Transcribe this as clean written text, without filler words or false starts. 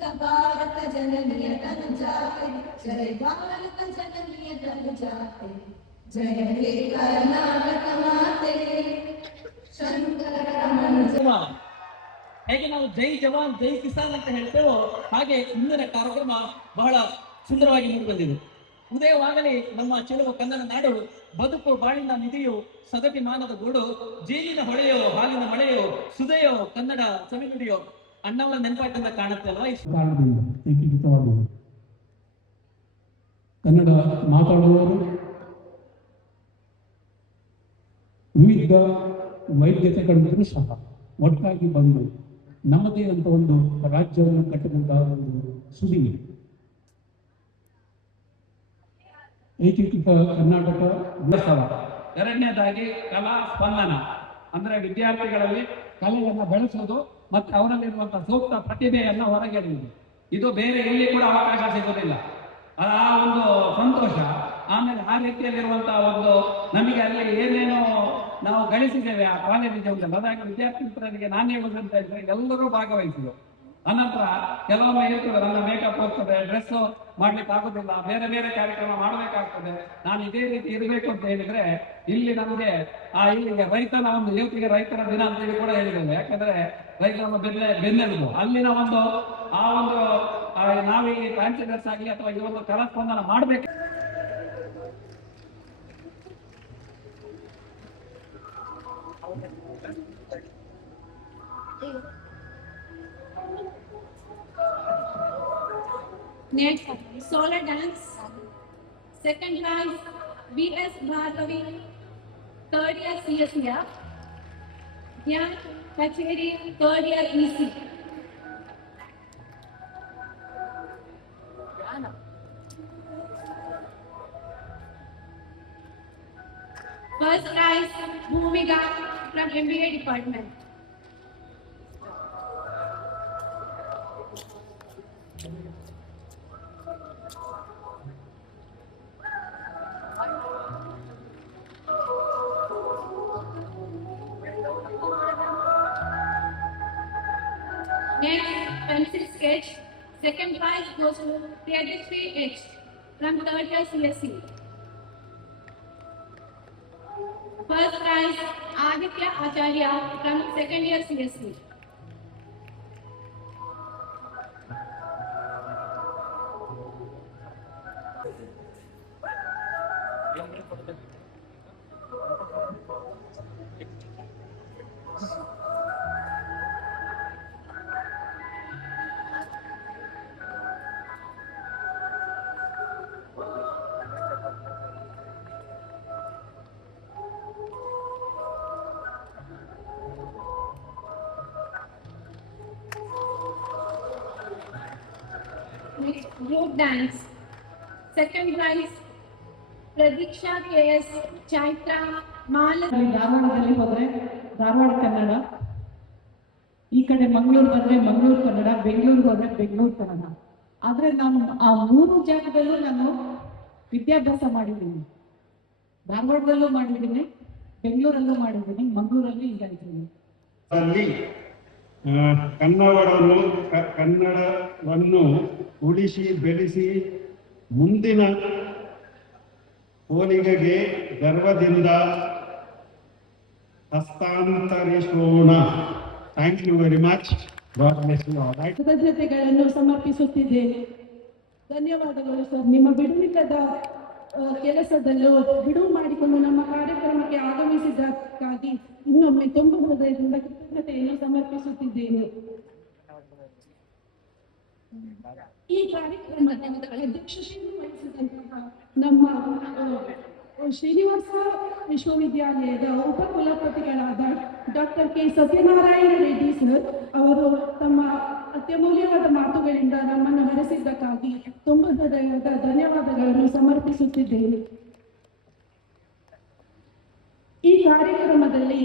भारत जननीय तनु जाते, जय भारत जननीय तनु जाते, जय हे कर्नाटक माते शंकर। ಹೇಗೆ ನಾವು ಜೈ ಜವಾನ್ ಜೈ ಕಿಸಾನ್ ಅಂತ ಹೇಳ್ತೇವೋ ಹಾಗೆ ಇಂದಿನ ಕಾರ್ಯಕ್ರಮ ಬಹಳ ಸುಂದರವಾಗಿ ಮೂಡಿಬಂದಿದೆ. ಉದಯವಾಗಲಿ ನಮ್ಮ ಚೆಲುವ ಕನ್ನಡ ನಾಡು, ಬದುಕು ಬಾಳಿನ ನಿಧಿಯು ಸಗಟಿ ಮಾನದ ಗೂಡು, ಜೇನಿನ ಹೊಳೆಯೋ ಹಾಲಿನ ಮಳೆಯೋ ಸುದೆಯೋ ಕನ್ನಡ ಸವಿನುಡಿಯೋ ಅಣ್ಣವರ ನೆನಪಾಯ್ತಂತ ಕಾಣುತ್ತೆ ಅಲ್ವಾ? ಈ ಕಾರಣದಿಂದ ಏಕೀಕೃತವಾಗುವುದು. ಕನ್ನಡ ಮಾತಾಡುವವರು ವಿವಿಧ ವೈದ್ಯತೆಗಳಿದ್ದರೂ ಸಹ ಒಟ್ಟಾಗಿ ಬಂದು ನಮ್ಮದೇ ಅಂತ ಒಂದು ರಾಜ್ಯವನ್ನು ಕಟ್ಟಿಕೊಂಡ ಒಂದು ಸುದಿಗೆ ಏಕೀಕೃತ ಕರ್ನಾಟಕ ಉತ್ಸವ. ಎರಡನೇದಾಗಿ ಕಲಾ ಸ್ಪಂದನ ಅಂದ್ರೆ ವಿದ್ಯಾರ್ಥಿಗಳಲ್ಲಿ ಕಲೆಯನ್ನು ಬೆಳೆಸೋದು ಮತ್ತೆ ಅವರಲ್ಲಿರುವಂತಹ ಸೂಕ್ತ ಪ್ರತಿಭೆಯನ್ನು ಹೊರಗೆಳೆಯುವುದು. ಇದು ಬೇರೆ ಎಲ್ಲಿ ಕೂಡ ಅವಕಾಶ ಸಿಗೋದಿಲ್ಲ. ಆ ಒಂದು ಸಂತೋಷ, ಆಮೇಲೆ ಆ ರೀತಿಯಲ್ಲಿರುವಂತಹ ಒಂದು ನಮಗೆ ಅಲ್ಲಿ ಏನೇನೋ ನಾವು ಗಳಿಸಿದ್ದೇವೆ ಆ ಕಾಲೇಜು ಜೀವನದಲ್ಲಿ. ಅದಾಗಿ ವಿದ್ಯಾರ್ಥಿ ಮಿತ್ರರಿಗೆ ನಾನು ಹೇಳುವುದಂತ ಹೇಳಿದ್ರೆ ಎಲ್ಲರೂ ಭಾಗವಹಿಸಿದ್ರು. ಅನಂತರ ಕೆಲವೊಮ್ಮೆ ಇರ್ತದೆ, ನನ್ನ ಮೇಕಪ್ ಹೋಗ್ತದೆ, ಡ್ರೆಸ್ ಮಾಡ್ಲಿಕ್ಕೆ ಆಗುದಿಲ್ಲ, ಬೇರೆ ಬೇರೆ ಕಾರ್ಯಕ್ರಮ ಮಾಡಬೇಕಾಗ್ತದೆ, ನಾನು ಇದೇ ರೀತಿ ಇರಬೇಕು ಅಂತ ಹೇಳಿದ್ರೆ ಇಲ್ಲಿ ನಮಗೆ ಇಲ್ಲಿಗೆ ರೈತನ ಒಂದು ಯುವತಿಗೆ ರೈತನ ದಿನ ಅಂತೇಳಿ ಕೂಡ ಹೇಳಿದ್ದೇವೆ. ಯಾಕಂದ್ರೆ ರೈತನ ಬೆನ್ನೆಲುಬು ಅಲ್ಲಿನ ಒಂದು ಆ ಒಂದು ನಾವೀಗ ಫ್ಯಾನ್ಸಿ ಡ್ರೆಸ್ ಆಗಲಿ ಅಥವಾ ಈ ಒಂದು ಕಲಾ ಸ್ಪಂದನ ಮಾಡ್ಬೇಕು. Next, solo dance. Second prize, B.S. Bhargavi, third year CSIR. Dhyan Kacheri, third year EC. First prize, Bhumika from MBA department. Next, pencil sketch. Second prize goes to Priyadashri H from third year CSE. First prize, Aditya Acharya from second year CSE. Next, group dance. Second prize, Pradiksha KS, Chaitra, Mala. ಧಾರವಾಡದಲ್ಲಿ ಹೋದ್ರೆ ಧಾರವಾಡ ಕನ್ನಡ, ಈ ಕಡೆ ಮಂಗಳೂರು ಬಂದ್ರೆ ಮಂಗಳೂರು ಕನ್ನಡ, ಬೆಂಗಳೂರಿಗೆ ಹೋದ್ರೆ ಬೆಂಗಳೂರು ಕನ್ನಡ. ಆದ್ರೆ ನಾನು ಆ ಮೂರು ಜಾಗದಲ್ಲೂ ನಾನು ವಿದ್ಯಾಭ್ಯಾಸ ಮಾಡಿದ್ದೀನಿ. ಧಾರವಾಡದಲ್ಲೂ ಮಾಡಿದ್ದೀನಿ, ಬೆಂಗಳೂರಲ್ಲೂ ಮಾಡಿದ್ದೀನಿ, ಮಂಗಳೂರಲ್ಲಿ ಈಗ ಇದ್ದೀನಿ. ಅಲ್ಲಿ ಕನ್ನಡವನ್ನು ಉಳಿಸಿ ಬೆಳೆಸಿ ಮುಂದಿನ ಪೀಳಿಗೆಗೆ ಗರ್ವದಿಂದ ಹಸ್ತಾಂತರಿಸೋಣ. Thank you very much. ಕೃತಜ್ಞತೆಗಳನ್ನು ಸಮರ್ಪಿಸುತ್ತಿದ್ದೇನೆ. ಧನ್ಯವಾದಗಳು ಸರ್. ನಿಮ್ಮ ಬಿಡುವಿಲ್ಲದ ಕೆಲಸದಲ್ಲೂ ಬಿಡುವು ಮಾಡಿಕೊಂಡು ನಮ್ಮ ಕಾರ್ಯಕ್ರಮಕ್ಕೆ ಆಗಮಿಸಿದ್ದಕ್ಕಾಗಿ ಇನ್ನೊಮ್ಮೆ ತುಂಬ ಹೃದಯದಿಂದ ಕೃತಜ್ಞತೆಯನ್ನು ಸಮರ್ಪಿಸುತ್ತಿದ್ದೇನೆ. ಈ ಕಾರ್ಯಕ್ರಮದ ಅಧ್ಯಕ್ಷತೆಯನ್ನು ವಹಿಸಿದಂತಹ ನಮ್ಮ ಶ್ರೀನಿವಾಸ ವಿಶ್ವವಿದ್ಯಾಲಯದ ಉಪಕುಲಪತಿಗಳಾದ doctor K Satyanarayana Reddy sir ಅವರು ತಮ್ಮ ಅತ್ಯಮೂಲ್ಯವಾದ ಮಾತುಗಳಿಂದ ನಮ್ಮನ್ನು ಹರಸಿದ್ದಕ್ಕಾಗಿ ತುಂಬ ಹೃದಯದ ಧನ್ಯವಾದಗಳನ್ನು ಸಮರ್ಪಿಸುತ್ತಿದ್ದೇನೆ. ಈ ಕಾರ್ಯಕ್ರಮದಲ್ಲಿ